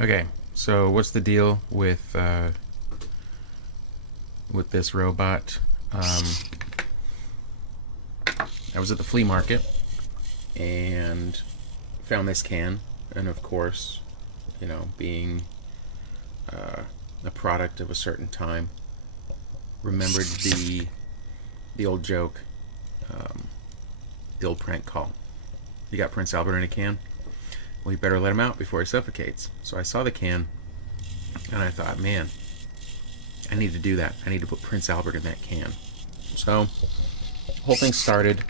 Okay, so what's the deal with this robot? Um, I was at the flea market and found this can, and of course, being a product of a certain time, remembered the old joke, um, the old prank call. You got Prince Albert in a can? Well, you better let him out before he suffocates. So I saw the can, and I thought, man, I need to do that. I need to put Prince Albert in that can. So the whole thing started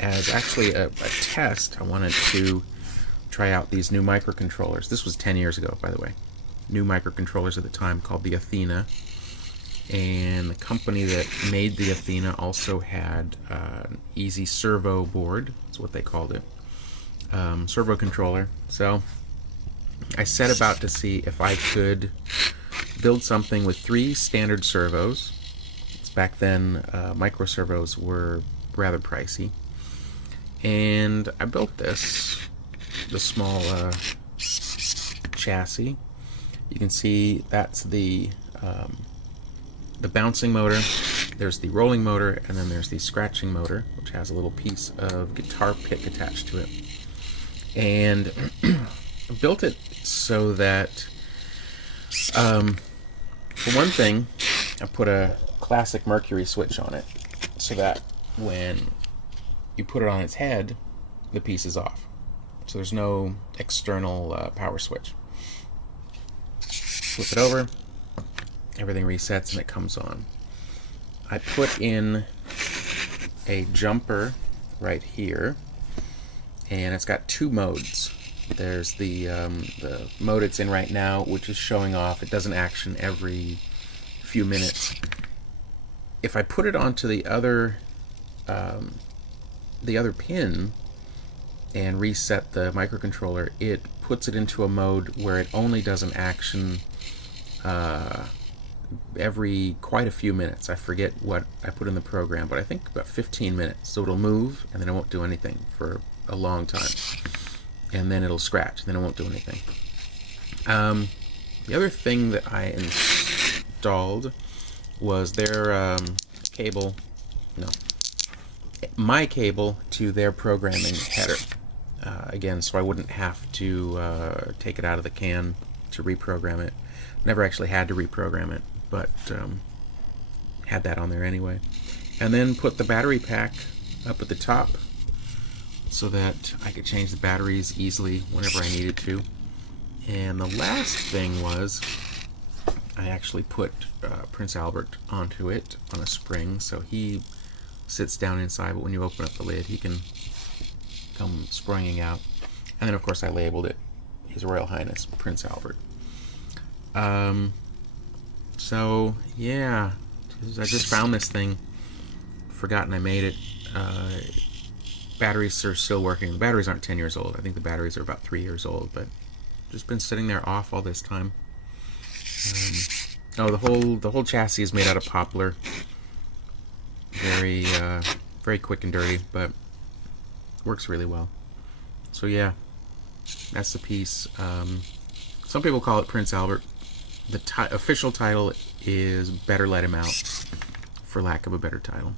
as actually a test. I wanted to try out these new microcontrollers. This was 10 years ago, by the way. New microcontrollers at the time called the Athena. And the company that made the Athena also had an easy servo board. That's what they called it. Servo controller. So I set about to see if I could build something with 3 standard servos. Back then, micro servos were rather pricey. And I built the small chassis. You can see that's the bouncing motor. There's the rolling motor, and then there's the scratching motor, which has a little piece of guitar pick attached to it. And I built it so that, for one thing, I put a classic Mercury switch on it, so that when you put it on its head, the piece is off. So there's no external power switch. Flip it over, everything resets and it comes on. I put in a jumper right here, and it's got 2 modes. There's the mode it's in right now, which is showing off. It does an action every few minutes. If I put it onto the other pin and reset the microcontroller, it puts it into a mode where it only does an action every quite a few minutes. I forget what I put in the program, but I think about 15 minutes. So it'll move, and then it won't do anything for a long time. And then it'll scratch, and then it won't do anything. The other thing that I installed was their cable, no, my cable to their programming header. Again, so I wouldn't have to take it out of the can to reprogram it. Never actually had to reprogram it, but had that on there anyway. And then put the battery pack up at the top so that I could change the batteries easily whenever I needed to. And the last thing was I actually put Prince Albert onto it on a spring, so he sits down inside, but when you open up the lid he can come springing out. And then of course I labeled it His Royal Highness Prince Albert. So yeah, I just found this thing, forgotten I made it. Batteries are still working. The batteries aren't 10 years old. I think the batteries are about 3 years old, but just been sitting there off all this time. Oh, the whole chassis is made out of poplar. Very very quick and dirty, but works really well. So yeah, that's the piece. Some people call it Prince Albert. The official title is Better Let Him Out, for lack of a better title.